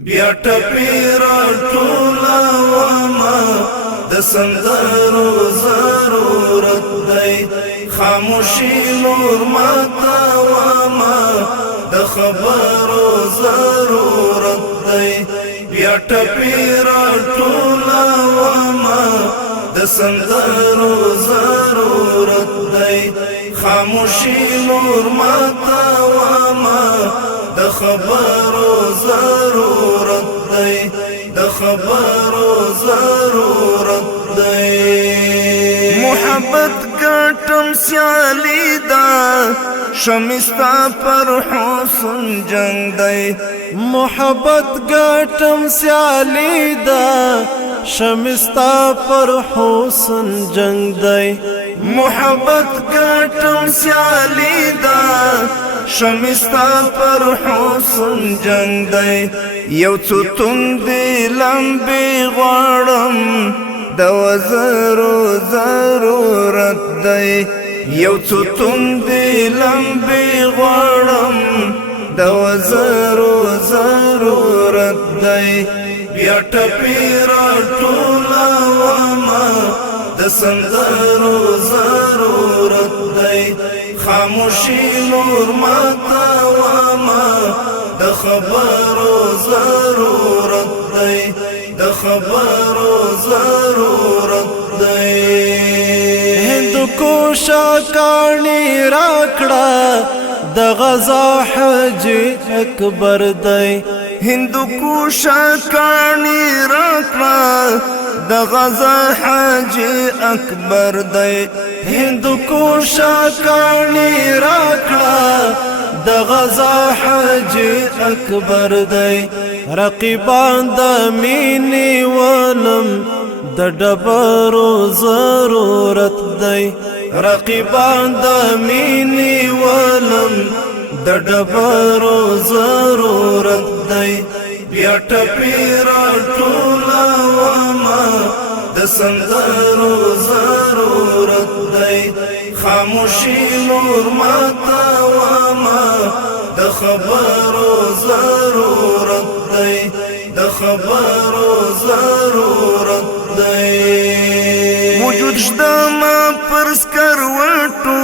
بیا ټپی راټوله وما د سندرو ضرورت دی خاموشي نور ماته وما د خبرو ضرورت دی بیا ټپی راټوله وما د سندرو ضرورت دی خاموشي نور ماته وما د خبرو ضرورت دی د خبرو ضرورت دی محبت ګټم سیالی دا شمستا پر حسن جنگ دی محبت ګټم سیالی دا شمستا پر حسن جنگ دی محبت ګټم سیالی دا شمستا پر حسن جنگ دی یو څو توندې لمبې غواړم د وزرو ضرورت دی یو څو توندې لمبې غواړم د وزرو ضرورت دی بیا ټپې راټوله وما د سندرو ضرورت دی خاموشي نور ماته وما د خبرو ضرورت دی د خبرو ضرورت دی هندوکوشا کاڼي راکړه د غزا حج اکبر دی هندوکوشا کاڼي راکړه د غزا حج اکبر دی هندوکوشا کاڼي راکړه د غزا حج اکبر دی رقیبان د مینې ولم د ډبرو ضرورت دی رقیبان د مینې ولم د ډبرو ضرورت دی بیا ټپې راټوله وما د سندرو ضرورت دی خاموشي نور ماته وما د خبرو ضرورت دی د خبرو ضرورت دی وجود شته ما پر سکروټو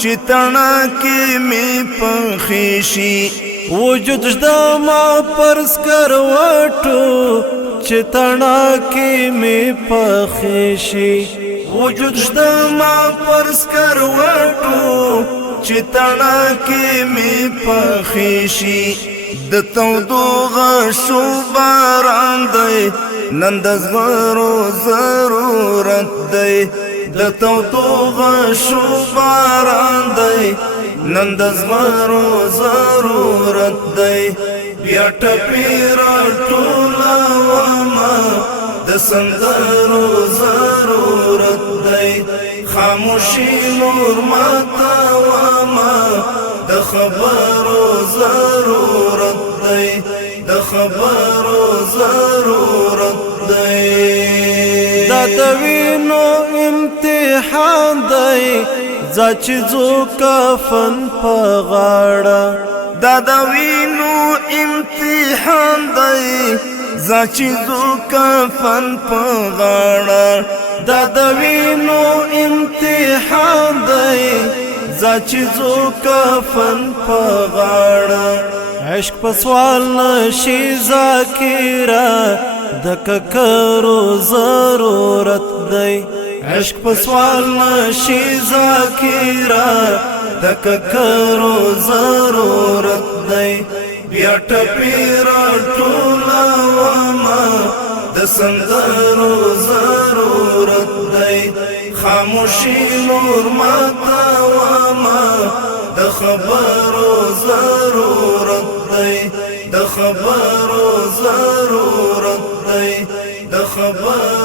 چې تڼاکې مې پخې شي وجود شته ما پر سکروټو چې تڼاکې مې پخې شي وجود شته ما پر سکروټو چې تڼاکې مې پخې شي د تودو غشو باران دی نن د زغرو ضرورت دی د تودو غشو باران دی نن د زغرو ضرورت دی بیا ټپې راټوله وما د سندرو ضرورت دی خاموشي نور ماته وما د خبرو ضرورت دی د خبرو ضرورت دی دا د وینو امتحان دی ځه چې ځو کفن په غاړه دا د وینو امتحان دی ځه چې ځو کفن په غاړه دا د وینو امتحان دی ځه چې ځو کفن په غاړه عشق په سوال نشي ذاکره د ککرو ضرورت دی عشق په سوال نشي ذاکره د ککرو ضرورت دی بیا ټپې راټوله وما د سندرو ضرورت دی خاموشي نور ماته وما د خبرو ضرورت دی د خبرو ضرورت دی د خبرو